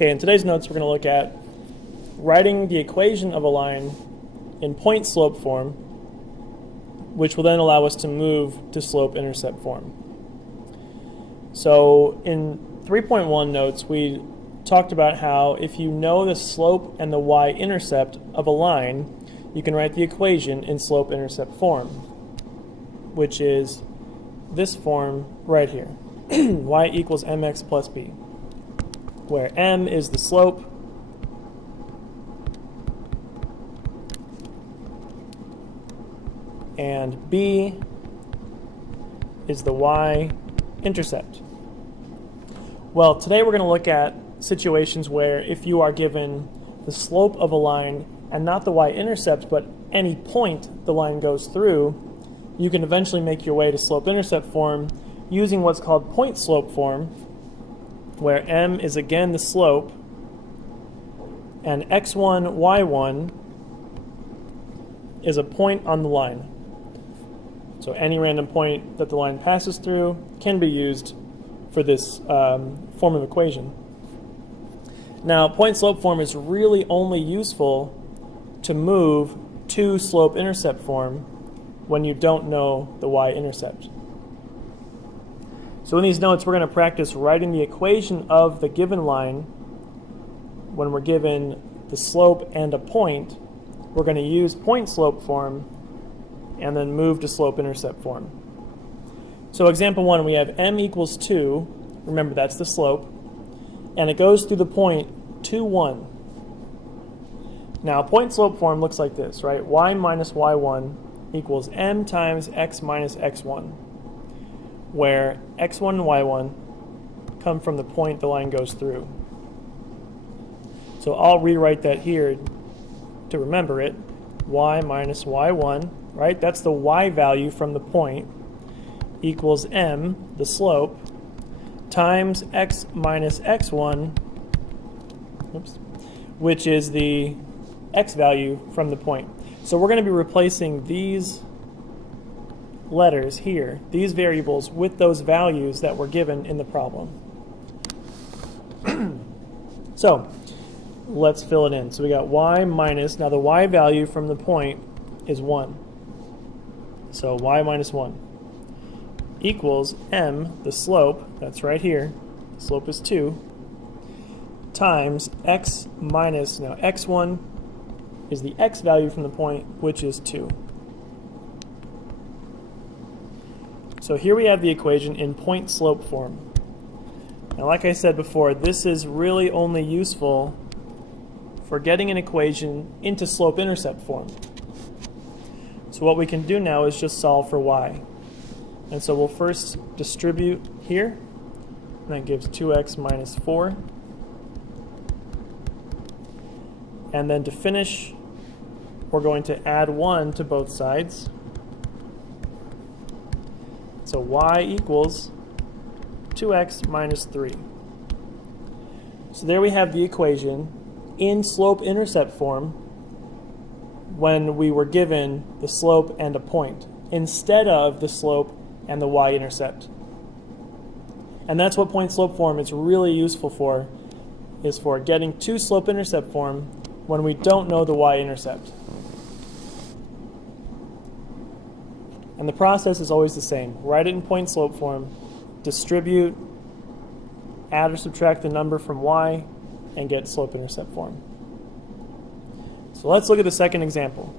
Okay, in today's notes we're going to look at writing the equation of a line in point-slope form, which will then allow us to move to slope-intercept form. So in 3.1 notes we talked about how if you know the slope and the y-intercept of a line, you can write the equation in slope-intercept form, which is this form right here. Y equals mx plus b, where m is the slope and b is the y-intercept. Well, today we're going to look at situations where if you are given the slope of a line and not the y-intercept, but any point the line goes through, you can eventually make your way to slope-intercept form using what's called point-slope form, where m is again the slope and x1, y1 is a point on the line. So any random point that the line passes through can be used for this form of equation. Now, point-slope form is really only useful to move to slope-intercept form when you don't know the y-intercept. So in these notes, we're going to practice writing the equation of the given line when we're given the slope and a point. We're going to use point-slope form and then move to slope-intercept form. So example 1, we have m equals 2. Remember, that's the slope. And it goes through the point 2, 1. Now, point-slope form looks like this, right? Y minus y1 equals m times x minus x1, where x1 and y1 come from the point the line goes through. So I'll rewrite that here to remember it. Y minus y1, right? That's the y value from the point, equals m, the slope, times x minus x1, which is the x value from the point. So we're going to be replacing these letters here, these variables, with those values that were given in the problem. So let's fill it in. So we got y minus, now the y value from the point is 1. So y minus 1 equals m, the slope, that's right here, the slope is 2, times x minus, now x1 is the x value from the point, which is 2. So here we have the equation in point-slope form. Now, like I said before, this is really only useful for getting an equation into slope-intercept form. So what we can do now is just solve for y. And so we'll first distribute here, and that gives 2x minus 4. And then to finish, we're going to add 1 to both sides. So y equals 2x minus 3. So there we have the equation in slope-intercept form when we were given the slope and a point, instead of the slope and the y-intercept. And that's what point-slope form is really useful for, is for getting to slope-intercept form when we don't know the y-intercept. And the process is always the same. Write it in point-slope form, distribute, add or subtract the number from y, and get slope-intercept form. So let's look at the second example.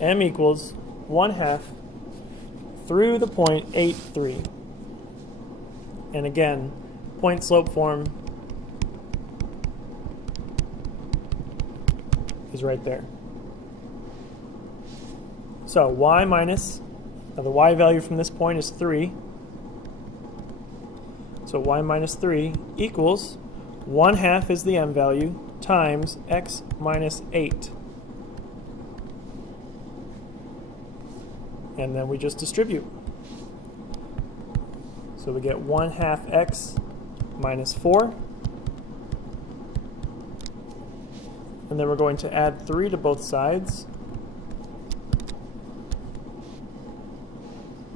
M equals 1/2 through the point 8, 3. And again, point-slope form is right there. So y minus, now the y value from this point is 3. So y minus 3 equals 1/2 is the m value times x minus 8. And then we just distribute. So we get 1/2 x minus 4. And then we're going to add 3 to both sides.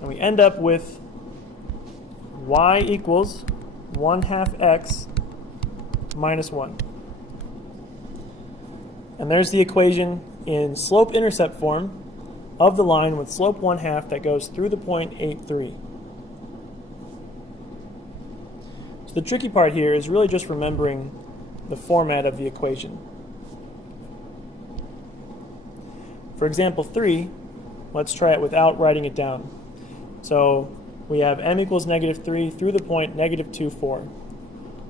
And we end up with y equals 1/2 x minus 1. And there's the equation in slope-intercept form of the line with slope 1/2 that goes through the point 8,3. So the tricky part here is really just remembering the format of the equation. For example 3, let's try it without writing it down. So we have m equals -3 through the point -2, 4.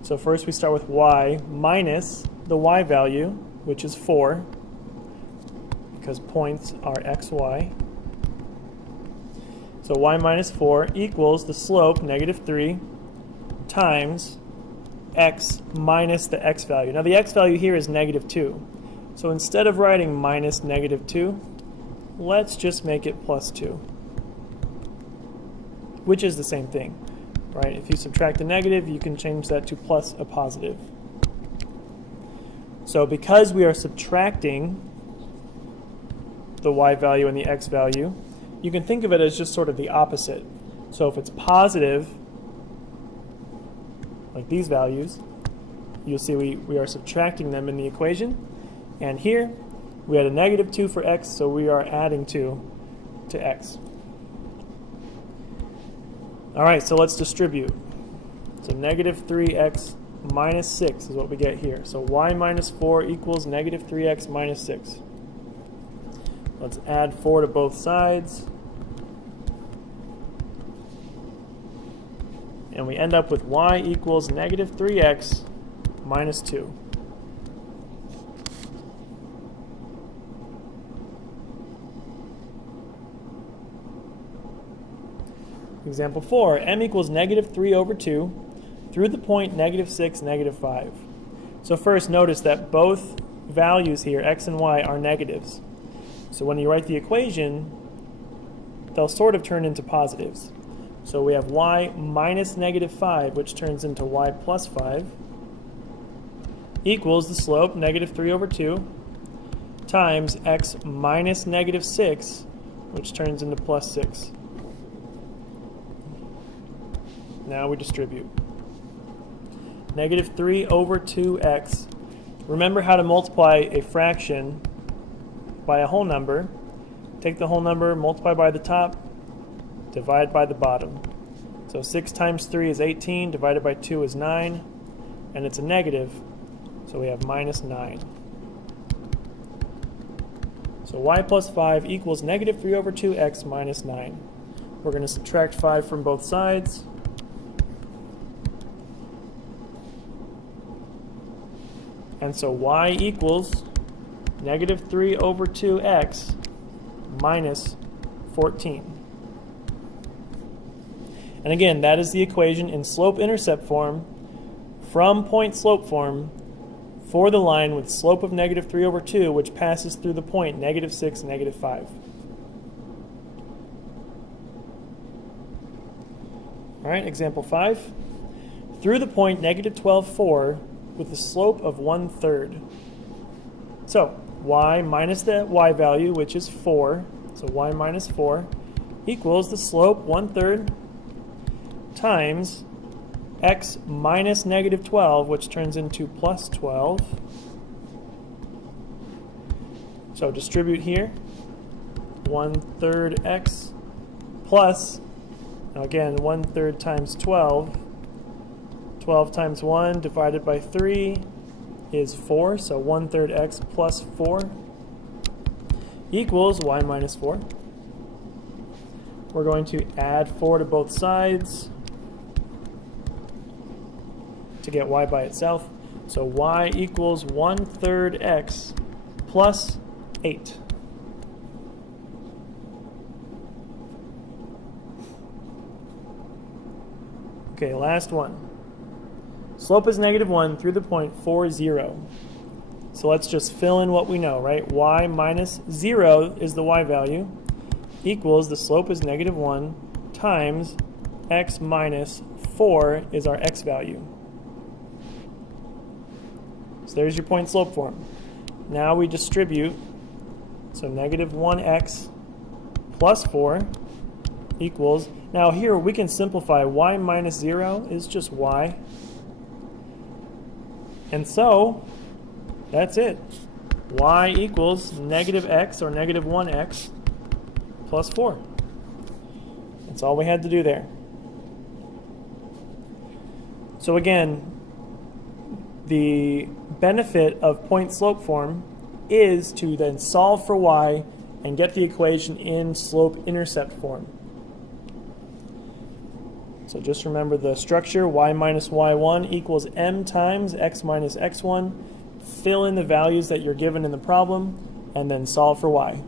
So first we start with y minus the y value, which is 4, because points are x, y. So y minus 4 equals the slope, -3, times x minus the x value. Now the x value here is -2. So instead of writing minus -2, let's just make it plus 2, which is the same thing, right? If you subtract a negative, you can change that to plus a positive. So because we are subtracting the y value and the x value, you can think of it as just sort of the opposite. So if it's positive, like these values, you'll see we are subtracting them in the equation. And here, we had a -2 for x, so we are adding 2 to x. All right, so let's distribute. So -3x minus 6 is what we get here. So y minus 4 equals -3x minus 6. Let's add 4 to both sides. And we end up with y equals -3x minus 2. Example 4, m equals -3/2 through the point -6, -5. So first notice that both values here, x and y, are negatives. So when you write the equation, they'll sort of turn into positives. So we have y minus -5, which turns into y plus 5, equals the slope, -3/2, times x minus -6, which turns into plus 6. Now we distribute. -3/2x. Remember how to multiply a fraction by a whole number. Take the whole number, multiply by the top, divide by the bottom. So 6 times 3 is 18, divided by 2 is 9, and it's a negative, so we have minus 9. So y plus 5 equals -3/2x minus 9. We're going to subtract 5 from both sides. And so y equals -3/2x minus 14. And again, that is the equation in slope-intercept form from point-slope form for the line with slope of -3/2, which passes through the point -6, -5. All right, example 5. Through the point -12, 4, with a slope of 1/3. So y minus the y value, which is 4, so y minus 4, equals the slope 1/3 times x minus -12, which turns into plus 12. So distribute here, 1/3 x plus, now again, 1/3 times 12. 12 times 1 divided by 3 is 4, so 1/3 x plus 4 equals y minus 4. We're going to add 4 to both sides to get y by itself. So y equals 1/3 x plus 8. Okay, last one. Slope is -1 through the point 4, 0. So let's just fill in what we know, right? Y minus 0 is the y value, equals the slope is -1 times x minus 4 is our x value. So there's your point slope form. Now we distribute, so -1x plus 4 equals, now here we can simplify y minus 0 is just y. And so that's it. Y equals negative x, or negative 1x, plus 4. That's all we had to do there. So again, the benefit of point-slope form is to then solve for y and get the equation in slope-intercept form. So just remember the structure, y minus y1 equals m times x minus x1. Fill in the values that you're given in the problem, and then solve for y.